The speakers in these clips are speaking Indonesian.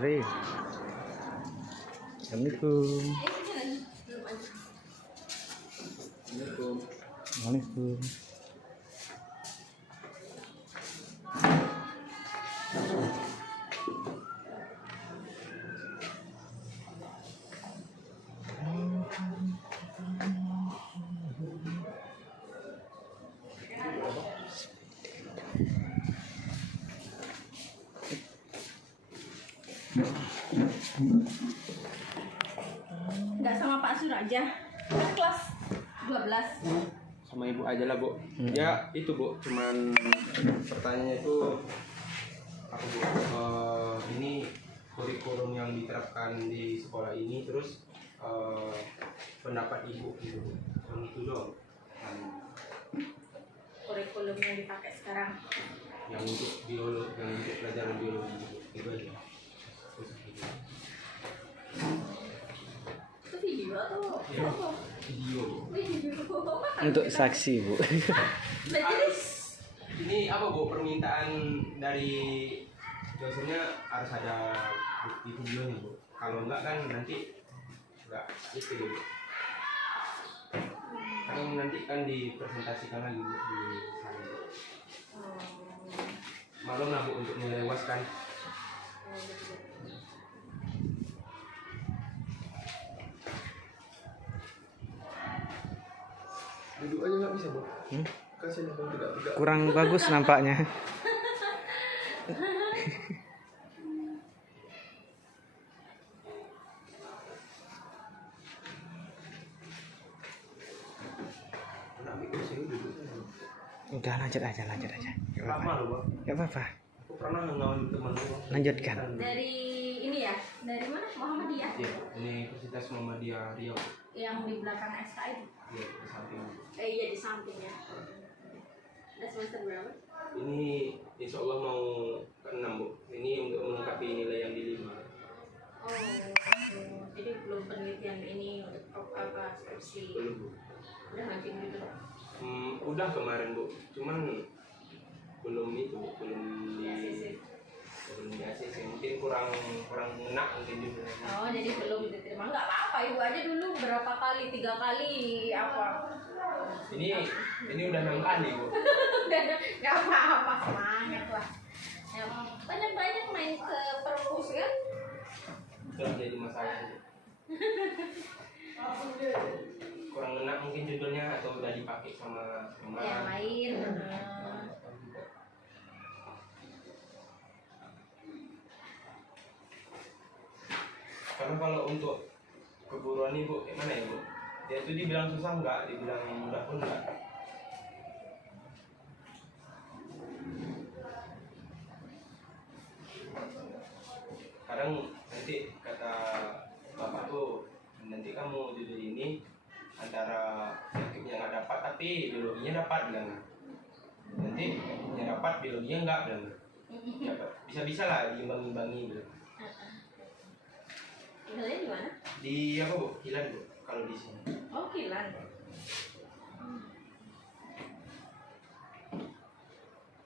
Sering. Assalamualaikum. Waalaikumsalam. Enggak sama Pak Sur aja. Kan kelas 12. Sama ibu aja lah, Bu. Ya itu, Bu, cuman pertanyaannya itu apa, Bu? Ini kurikulum yang diterapkan di sekolah ini, terus pendapat ibu gitu, Bu. Yang itu dong. Kurikulum yang dipakai sekarang. Yang untuk biologi, yang untuk pelajaran biologi itu aja. Itu video atau Ya, apa? video. Video. Untuk saksi, Bu. Jadi Ini apa, Bu, permintaan dari dosennya harus ada bukti videonya, Bu. Kalau enggak kan nanti enggak itu, Bu. Kan nanti kan dipresentasikan lagi, Bu, di sana. Maklum lah, Bu, untuk melewaskan. Duduk aja nggak bisa, Bu. Kasihan kalau tidak. Kurang bagus nampaknya. Nak mikir sini duduk sana. Udah lanjut aja. Gak Lama apa-apa. loh, Bu. Gak apa-apa. Aku pernah ngawin teman lu. Lanjutkan. dari ini ya, dari mana? Muhammadiyah. Iya, Universitas Muhammadiyah Riau. Yang di belakang SKI. Iya, di samping. Iya di sampingnya. Udah semester berapa? Ini insya Allah mau ke-6, Bu. Ini untuk melengkapi nilai yang di 5. Jadi belum penelitian ini untuk apa skripsi. Belum, Bu. Udah ngajuin gitu. Udah kemarin, Bu. Cuman belum itu, belum di ACC. Mungkin kurang enak mungkin juga. Oh, jadi belum diterima. Enggak apa-apa, Ibu aja dulu berapa kali? 3 kali apa? Ini udah 6 kali, Bu. Enggak apa-apa, semangat lah. Ya, banyak-banyak main ke perpus kan? Sudah jadi masalah, Bu. Kurang enak mungkin judulnya atau udah dipakai sama Yang lain. Karena kalau untuk keguruan nih, Bu, gimana ya, Bu? Dia itu dibilang susah enggak, dibilang mudah pun enggak. Kadang nanti kata bapak tuh, nanti kamu judul ini antara sakitnya nggak dapat tapi biologinya dapat, bilang. Nanti yang dapat biologinya enggak, bilang. Bisa-bisa lah diimbang-imbangi, bilang. Tinggalnya di mana? Di apa, Bu? Kilan, Bu, kalau di sini. Oh, Kilan.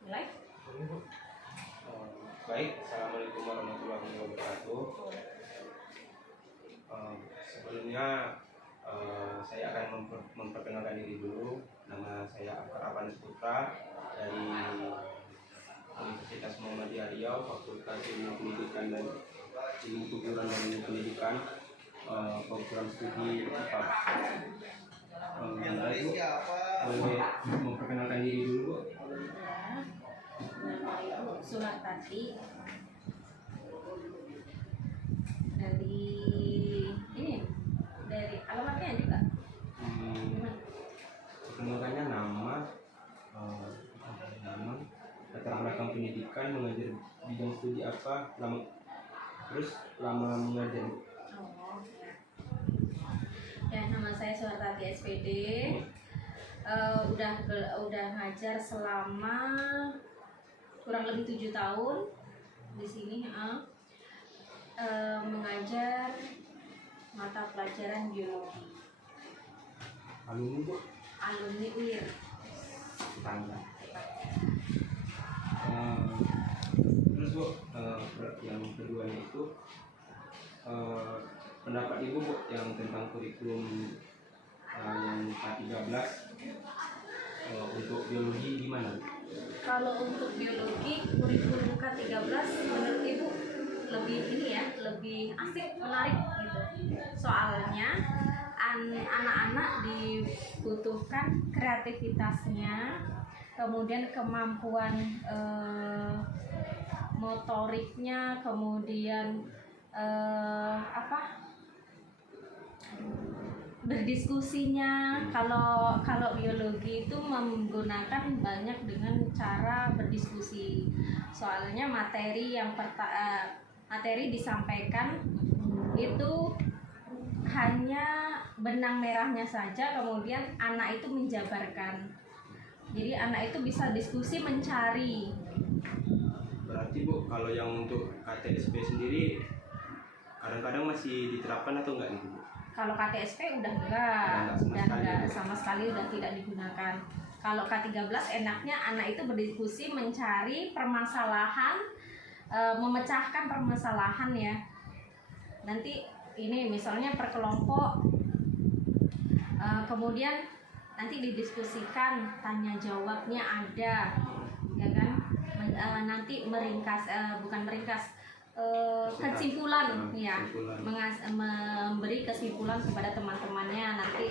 Mulai? Ini, Bu. Baik, assalamualaikum warahmatullahi wabarakatuh. Sebelumnya saya akan memperkenalkan diri dulu. Nama saya Akbar Avan Putra dari Universitas Muhammadiyah Riau, Fakultas Ilmu Pendidikan dan Ilmu Keguruan dan Ilmu Pendidikan, program studi IPA. Boleh memperkenalkan diri dulu, Bu? Nama Ibu Sumartati dari ini, dari alamatnya juga. Perkenalkannya nama, latar belakang pendidikan, mengajar bidang studi apa, lama mengajar. Oh, ya, nama saya Sumartati SPD. Udah ngajar selama kurang lebih 7 tahun di sini. Mengajar mata pelajaran biologi. Alumni, Bu? Alumni UIR. Tangga. Terus, Bu, yang yang kedua itu pendapat Ibu Bu yang tentang kurikulum yang K13 untuk biologi gimana? Kalau untuk biologi kurikulum K13 menurut Ibu lebih ini ya, lebih asik, menarik gitu. Soalnya anak-anak dibutuhkan kreativitasnya, kemudian kemampuan motoriknya, kemudian berdiskusinya. Kalau biologi itu menggunakan banyak dengan cara berdiskusi. Soalnya materi disampaikan itu hanya benang merahnya saja, kemudian anak itu menjabarkan. Jadi anak itu bisa diskusi, mencari. Berarti Bu, kalau yang untuk KTSP sendiri kadang-kadang masih diterapkan atau enggak nih Bu? Kalau KTSP udah enggak sama sekali udah tidak digunakan. Kalau K13 enaknya anak itu berdiskusi, mencari permasalahan, memecahkan permasalahan ya. Nanti ini misalnya per kelompok, kemudian nanti didiskusikan, tanya jawabnya ada, ya kan? Nanti kesimpulan ya, memberi kesimpulan kepada teman-temannya nanti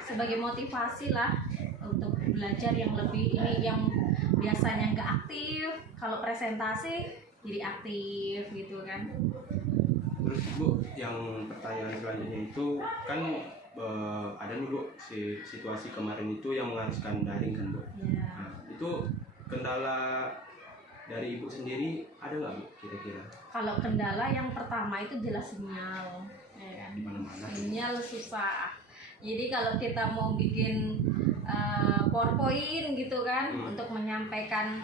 sebagai motivasi lah untuk belajar yang lebih ini, yang biasanya nggak aktif kalau presentasi jadi aktif gitu kan. Terus Bu, yang pertanyaan selanjutnya itu kan ada nih Bu, situasi kemarin itu yang mengharuskan daring kan Bu. Ya. Nah, itu kendala dari Ibu sendiri ada nggak Bu kira-kira? Kalau kendala yang pertama itu jelas sinyal, ya kan? Sinyal susah. Jadi kalau kita mau bikin PowerPoint gitu kan, untuk menyampaikan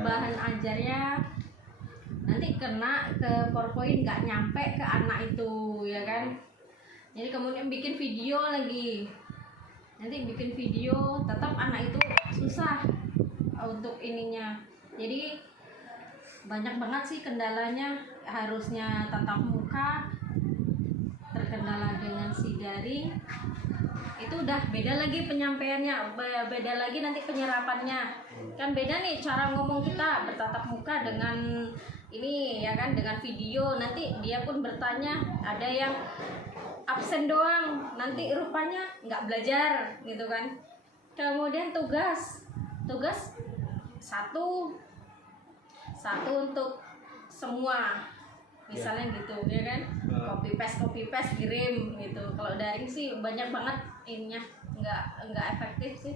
bahan ajarnya, nanti kena ke PowerPoint nggak nyampe ke anak itu, ya kan? Jadi kemudian bikin video lagi. Nanti bikin video tetap anak itu susah untuk ininya. Jadi banyak banget sih kendalanya. Harusnya tatap muka terkendala dengan si daring, itu udah beda lagi penyampaiannya, beda lagi nanti penyerapannya. Kan beda nih cara ngomong kita bertatap muka dengan ini ya kan, dengan video. Nanti dia pun bertanya, ada yang absen doang, nanti rupanya nggak belajar gitu kan. Kemudian tugas satu untuk semua, misalnya gitu ya kan, copy paste kirim gitu. Kalau daring sih banyak banget ininya, nggak efektif sih.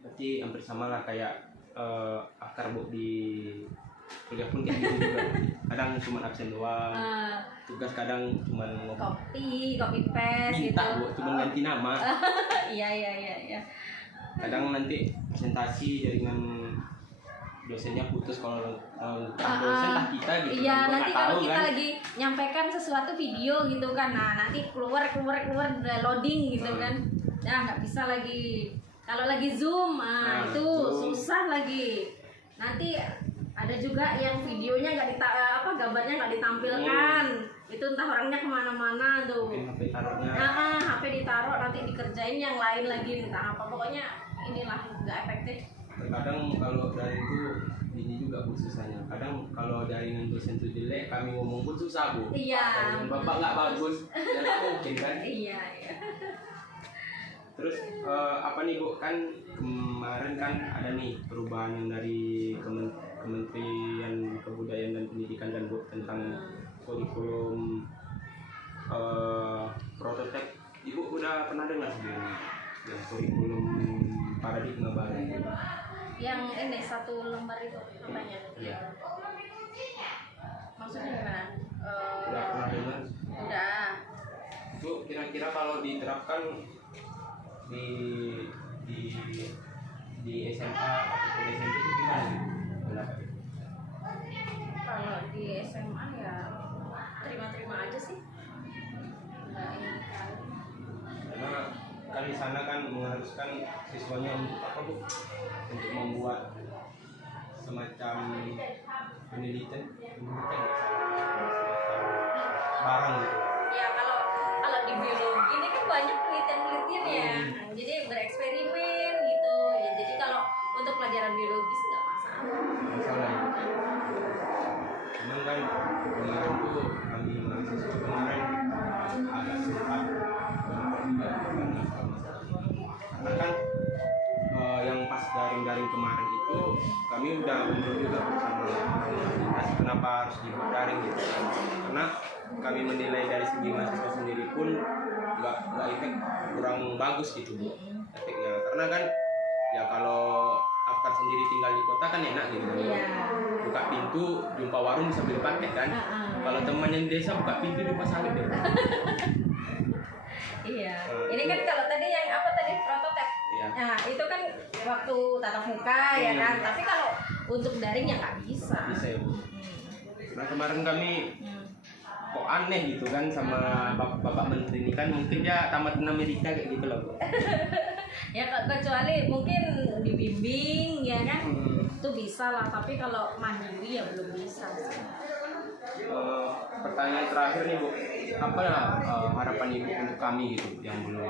Berarti hampir sama lah kayak akar Bu di kuliah pun kayak gitu juga. Kadang cuma absen doang, tugas kadang cuma copy paste minta gitu. Bu, cuma ganti nama. Iya. Kadang nanti presentasi jaringan dosennya putus kalau dosen tak kita gitu. Iya, Gua nanti nggak kalau tahu kita kan. lagi nyampaikan sesuatu video gitu kan, nah nanti keluar loading gitu kan. Nah nggak bisa lagi. Kalau lagi Zoom, itu Zoom. susah lagi. Nanti ada juga yang videonya gambarnya nggak ditampilkan. Itu entah orangnya kemana-mana tuh. Mungkin HP taruhnya. HP ditaruh, nanti dikerjain yang lain lagi, entah apa. Pokoknya inilah nggak efektif. Terkadang kalau dari itu ini juga Bu susahnya. Kadang kalau jaringan dosen itu jelek, kami ngomong pun susah Bu. Iya. Jaringan Bapak nggak bagus, ya nggak mungkin kan. Iya. Terus apa nih Bu, kan kemarin kan ada nih perubahan yang dari Kementerian Kebudayaan dan Pendidikan dan Bu tentang kurikulum prototipe. Ibu udah pernah dengar sebelumnya yang kurikulum paradigma baru? Yang ini satu lembar itu apanya? Iya. Maksudnya gimana? Udah pernah dengar? Udah. Bu, kira-kira kalau diterapkan di SMA atau di SMP itu gimana? Pendapat? Kalau di SMA ya terima-terima aja sih. Nggak ini kan. Karena kan di sana kan mengharuskan siswanya untuk apa Bu? Untuk membuat semacam penelitian barang gitu. Ya kalau di biologi ini kan banyak penelitian ya. Jadi bereksperimen gitu. Ya, jadi kalau untuk pelajaran biologis nggak masalah. Masalah ya. Cuman kan kemarin tuh kami mahasiswa kemarin agak sempat karena kan yang pas daring kemarin itu kami udah ngobrol juga sama universitas kenapa harus dibuat daring gitu, karena kami menilai dari segi mahasiswa sendiri pun nggak efek, kurang bagus gitu Bu efeknya, karena kan ya kalau Afkar sendiri tinggal di kota kan enak gitu. Iya. Buka pintu jumpa warung bisa beli paket kan. Kalau teman yang desa buka pintu jumpa sawit deh. Iya. Ini kan kalau tadi yang apa tadi prototipe. Iya. Nah, itu kan waktu tatap muka ya kan. Tapi kalau untuk daring ya nggak bisa. Bisa ya Bu. Nah kemarin kami kok aneh gitu kan sama Bapak Menteri ini kan, mungkin dia tamat Amerika kayak gitu loh Bu. Ya kecuali mungkin dibimbing ya kan. Itu bisa lah, tapi kalau mandiri ya belum bisa. Pertanyaan terakhir nih Bu, apa ya harapan Ibu untuk kami gitu yang belum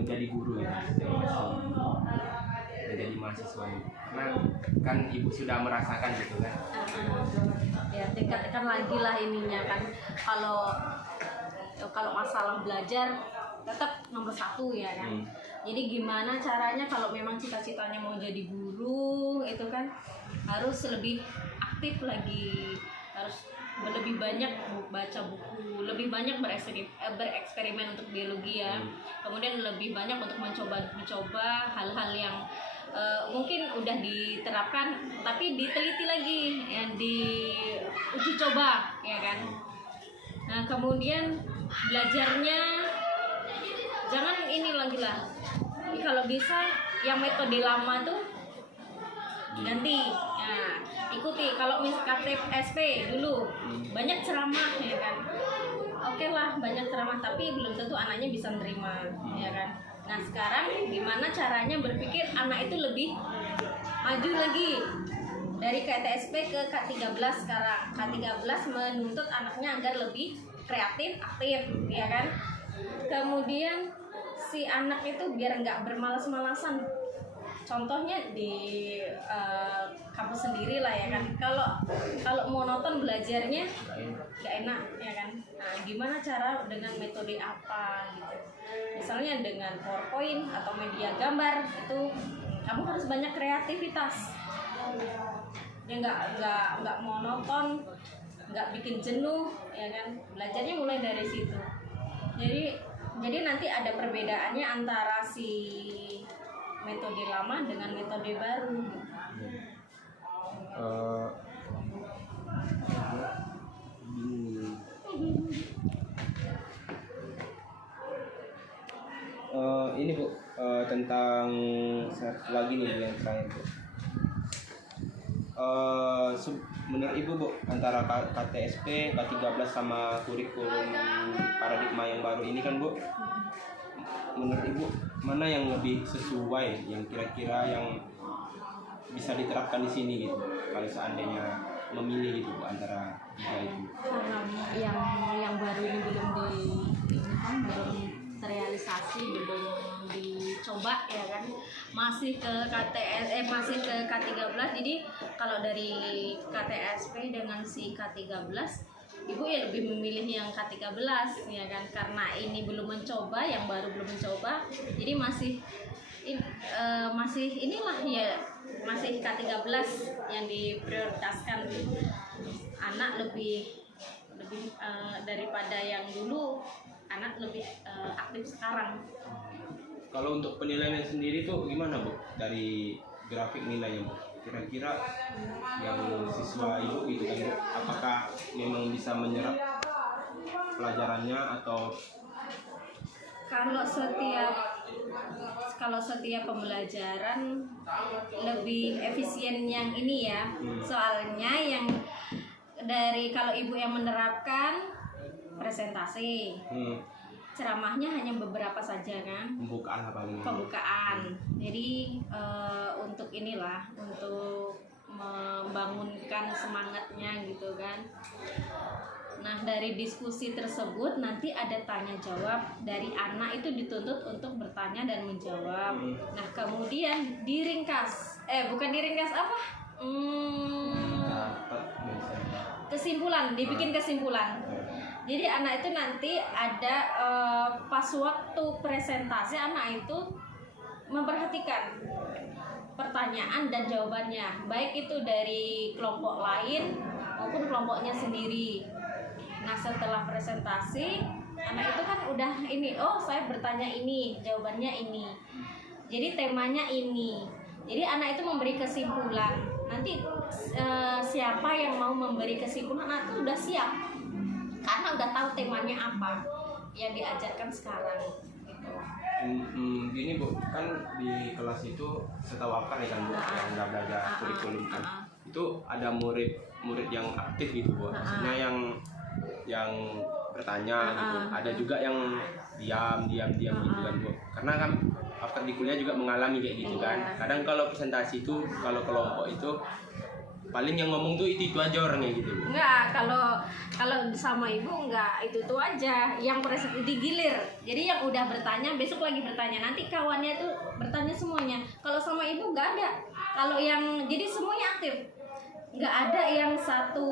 menjadi guru ya, menjadi mahasiswa ini? Karena kan Ibu sudah merasakan gitu kan. Ya tingkatkan lagi lah ininya kan. Kalau masalah belajar tetap nomor 1 ya kan. Jadi gimana caranya kalau memang cita-citanya mau jadi guru itu kan harus lebih aktif lagi, harus lebih banyak baca buku, lebih banyak bereksperimen untuk biologi ya. Kemudian lebih banyak untuk mencoba hal-hal yang mungkin udah diterapkan tapi diteliti lagi, yang diuji coba ya kan. Nah kemudian belajarnya jangan ini lagi lah. Kalau bisa yang metode lama tuh ganti. Nah, ikuti. Kalau KTP SP dulu banyak ceramah ya kan. Oke lah banyak ceramah tapi belum tentu anaknya bisa nerima ya kan. Nah sekarang gimana caranya berpikir anak itu lebih maju lagi dari KTSP ke K13 sekarang. K13 menuntut anaknya agar lebih kreatif, aktif ya kan. Kemudian si anak itu biar nggak bermalas-malasan. Contohnya di kampus sendiri lah ya kan. Kalau monoton belajarnya nggak enak ya kan. Nah, gimana cara dengan metode apa gitu. Misalnya dengan PowerPoint atau media gambar itu kamu harus banyak kreativitas. Ya nggak monoton, nggak bikin jenuh ya kan. Belajarnya mulai dari situ. Jadi nanti ada perbedaannya antara si metode lama dengan metode baru. Ini Bu, tentang satu lagi nih yang terakhir Bu. Menurut Ibu Bu, antara KTSP, K13 sama kurikulum paradigma yang baru ini kan Bu, menurut Ibu mana yang lebih sesuai, yang kira-kira yang bisa diterapkan di sini gitu, kalau seandainya memilih gitu Bu, antara tiga itu? Yang baru ini belum terrealisasi, belum dicoba ya kan, masih ke masih ke K13. Jadi kalau dari KTSP dengan si K13 Ibu ya lebih memilih yang K13 ya kan, karena ini belum mencoba, yang baru belum mencoba, jadi masih inilah ya, masih K13 yang diprioritaskan. Anak lebih daripada yang dulu, anak lebih aktif sekarang. Kalau untuk penilaian sendiri tuh gimana Bu, dari grafik nilainya Bu? Kira-kira yang siswa Ibu gitu kan Bu, apakah memang bisa menyerap pelajarannya atau? Kalau setiap pembelajaran lebih efisien yang ini ya. Soalnya yang dari kalau Ibu yang menerapkan presentasi, ceramahnya hanya beberapa saja kan, Pembukaan apa ini? Pembukaan. Jadi untuk inilah, untuk membangunkan semangatnya gitu kan. Nah, dari diskusi tersebut nanti ada tanya jawab, dari anak itu dituntut untuk bertanya dan menjawab. Nah, kemudian diringkas, bukan diringkas apa? Kesimpulan, dibikin kesimpulan. Jadi anak itu nanti ada pas waktu presentasi, anak itu memperhatikan pertanyaan dan jawabannya, baik itu dari kelompok lain maupun kelompoknya sendiri. Nah, setelah presentasi, anak itu kan udah ini, oh saya bertanya ini, jawabannya ini, jadi temanya ini. Jadi anak itu memberi kesimpulan. Nanti siapa yang mau memberi kesimpulan, anak itu udah siap karena udah tahu temanya apa yang diajarkan sekarang gitu. Gini Bu, kan di kelas itu setahu apa nih kan Bu, yang udah belajar kurikulum kan, itu ada murid yang aktif gitu Bu, maksudnya yang bertanya gitu, ada juga yang diam gitu kan Bu, karena kan after di kuliah juga mengalami kayak gitu kan. Kadang kalau presentasi itu, kalau kelompok itu paling yang ngomong tuh itu aja orangnya gitu. Enggak, kalau sama ibu enggak itu aja yang presentasi digilir. Jadi yang udah bertanya besok lagi bertanya, nanti kawannya tuh bertanya semuanya. Kalau sama ibu enggak ada. Kalau yang jadi semuanya aktif. Enggak ada yang satu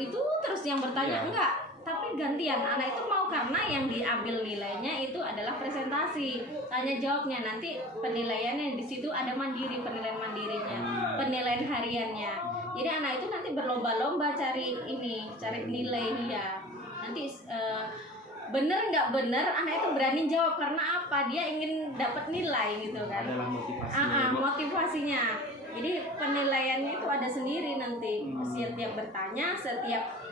itu terus yang bertanya, enggak. Tapi gantian, anak itu mau karena yang diambil nilainya itu adalah presentasi, tanya jawabnya. Nanti penilaiannya di situ ada mandiri, penilaian mandirinya, penilaian hariannya. Jadi anak itu nanti berlomba-lomba cari nilai dia. Nanti bener nggak bener, anak itu berani jawab karena apa? Dia ingin dapat nilai gitu kan. Adalah motivasinya. Motivasinya. Jadi penilaiannya itu ada sendiri nanti. Setiap bertanya, setiap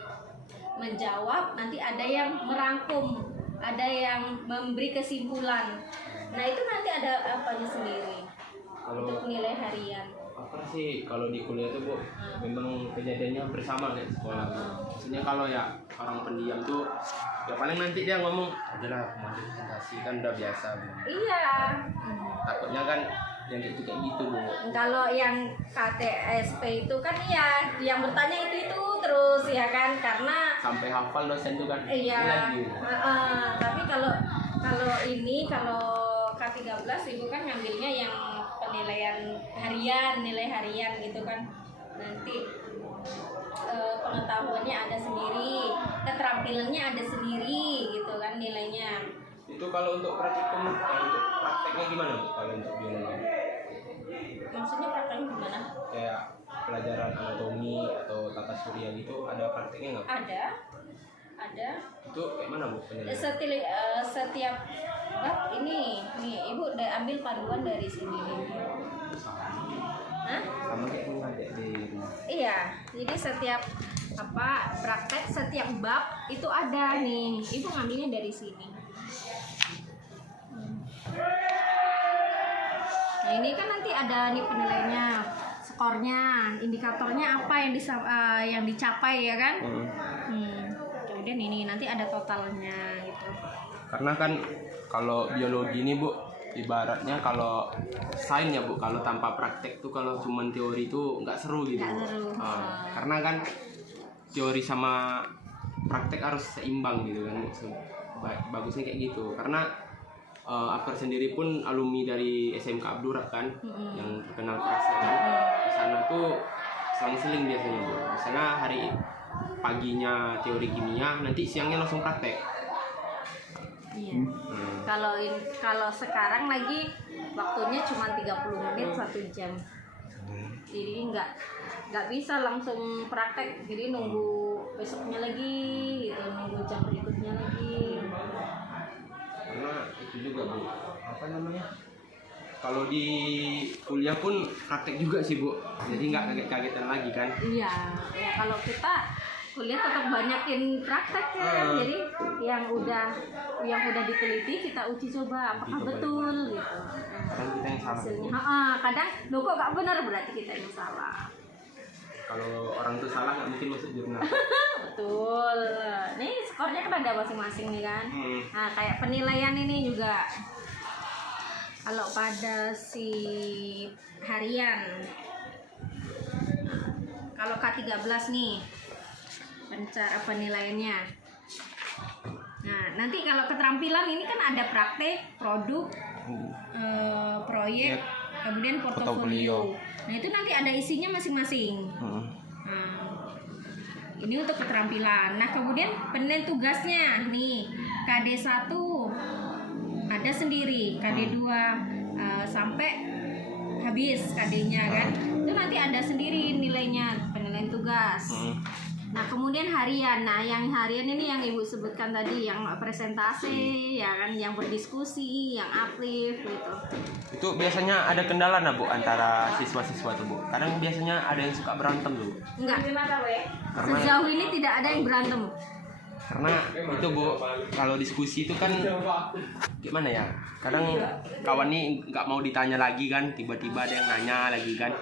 menjawab, nanti ada yang merangkum, ada yang memberi kesimpulan. Nah, itu nanti ada apanya sendiri untuk nilai harian. Apa sih kalau di kuliah tuh Bu, memang kejadiannya bersama kayak sekolah. Maksudnya kalau ya orang pendiam tuh ya paling nanti dia ngomong adalah mau presentasi kan udah biasa Bu. Iya. Takutnya kan yang kayak gitu Bu. Kalau yang KTSP itu kan ya yang bertanya itu terus ya kan, karena sampai hafal dosen tuh kan. Iya. Tapi kalau K13 ibu kan ngambilnya yang penilaian harian, nilai harian gitu kan. Nanti pengetahuannya ada sendiri, keterampilannya ada sendiri gitu kan nilainya. Itu kalau untuk praktikum, untuk prakteknya gimana Bu kalau untuk biologi? Maksudnya prakteknya gimana? Kayak pelajaran anatomi atau tata surya gitu, ada prakteknya nggak? Ada. Itu kayak mana Bu penilaian? Setiap bab ini nih ibu udah ambil panduan dari sini nih. Hah? Sama kayak ngajak di rumah. Iya, jadi setiap praktek setiap bab itu ada nih. Ibu ngambilnya dari sini. Nah, ini kan nanti ada nih penilaiannya, skornya, indikatornya apa yang dicapai ya kan? Kemudian ini nanti ada totalnya gitu. Karena kan kalau biologi ini Bu, ibaratnya kalau sains ya Bu, kalau tanpa praktek tuh, kalau cuma teori itu nggak seru gitu. Nggak seru. Karena kan teori sama praktek harus seimbang gitu kan. Bagusnya kayak gitu. Karena Akbar sendiri pun alumni dari SMK Abdurrah kan, yang terkenal kerasnya kan. Di sana tuh selang-seling biasanya Bu. Misalnya hari paginya teori kimia, nanti siangnya langsung praktek. Iya. Kalau sekarang lagi waktunya cuma 30 menit 1 jam. Jadi nggak bisa langsung praktek. Jadi nunggu besoknya lagi gitu, nunggu jam berikutnya lagi. Karena itu juga Bu, apa namanya, kalau di kuliah pun praktek juga sih Bu, jadi nggak kaget-kagetan lagi kan. Iya, ya kalau kita kuliah tetap banyakin praktek ya kan. Jadi yang udah diteliti kita uji coba apakah betul gitu. Kadang kita yang salah. Hasilnya, kadang lo kok nggak benar, berarti kita yang salah. Kalau orang tuh salah nggak mungkin masuk jurnal. Betul. Nih skornya kan ada masing-masing nih kan. Nah, kayak penilaian ini juga. Kalau pada si harian kalau K13 nih penilaiannya. Nah, nanti kalau keterampilan ini kan ada praktek, produk, proyek, kemudian portofolio. Nah, itu nanti ada isinya masing-masing. Nah, ini untuk keterampilan. Nah, kemudian penilaian tugasnya nih, KD1 ada sendiri, KD2 sampai habis KD-nya kan. Itu nanti ada sendiri nilainya, penilaian tugas. Nah, kemudian harian. Nah, yang harian ini yang Ibu sebutkan tadi, yang presentasi, ya kan, yang berdiskusi, yang uplift gitu. Itu biasanya ada kendala Bu antara siswa-siswa tuh Bu. Kadang biasanya ada yang suka berantem tuh. Enggak. Sejauh ini tidak ada yang berantem. Karena itu Bu, kalau diskusi itu kan gimana ya? Kadang kawan nih nggak mau ditanya lagi kan, tiba-tiba ada yang nanya lagi kan,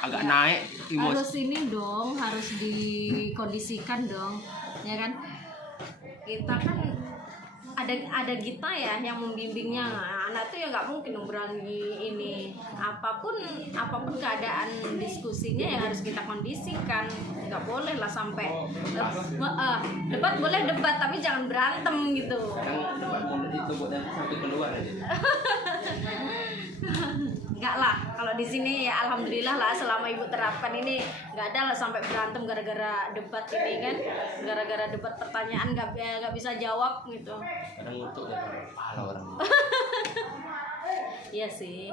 agak naik emosi. Harus ini dong, harus dikondisikan dong, ya kan? Kita kan ada kita ya yang membimbingnya. Nah, anak tuh ya nggak mungkin berani ini, apapun keadaan diskusinya ya harus kita kondisikan. Nggak boleh lah sampai debat boleh debat tapi jangan berantem gitu. Kadang debat itu buat satu keluar aja. Enggak lah, kalau di sini ya alhamdulillah lah, selama Ibu terapkan ini nggak ada lah sampai berantem gara-gara debat ini kan, gara-gara debat pertanyaan nggak bisa jawab gitu. Kadang untuk ya pahala orang. Iya sih.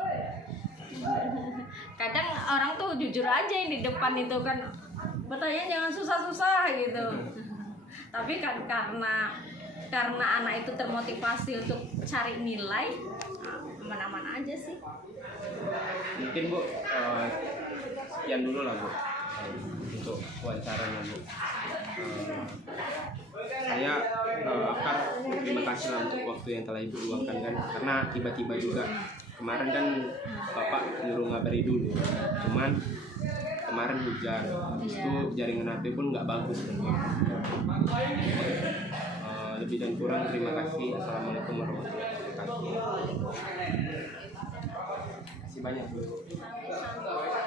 Kadang orang tuh jujur aja yang di depan itu kan, bertanya jangan susah-susah gitu. Tapi kan karena anak itu termotivasi untuk cari nilai, aman-aman aja sih. Mungkin Bu, sekian dulu lah Bu untuk wawancaranya Bu. Saya akan terima kasih lah untuk waktu yang telah Ibu luangkan kan, karena tiba-tiba juga kemarin kan Bapak nyuruh ngabari dulu, cuman kemarin hujan, habis itu jaringan HP pun nggak bagus. Lebih dan kurang terima kasih. Assalamualaikum warahmatullahi wabarakatuh. Terima kasih banyak Bu.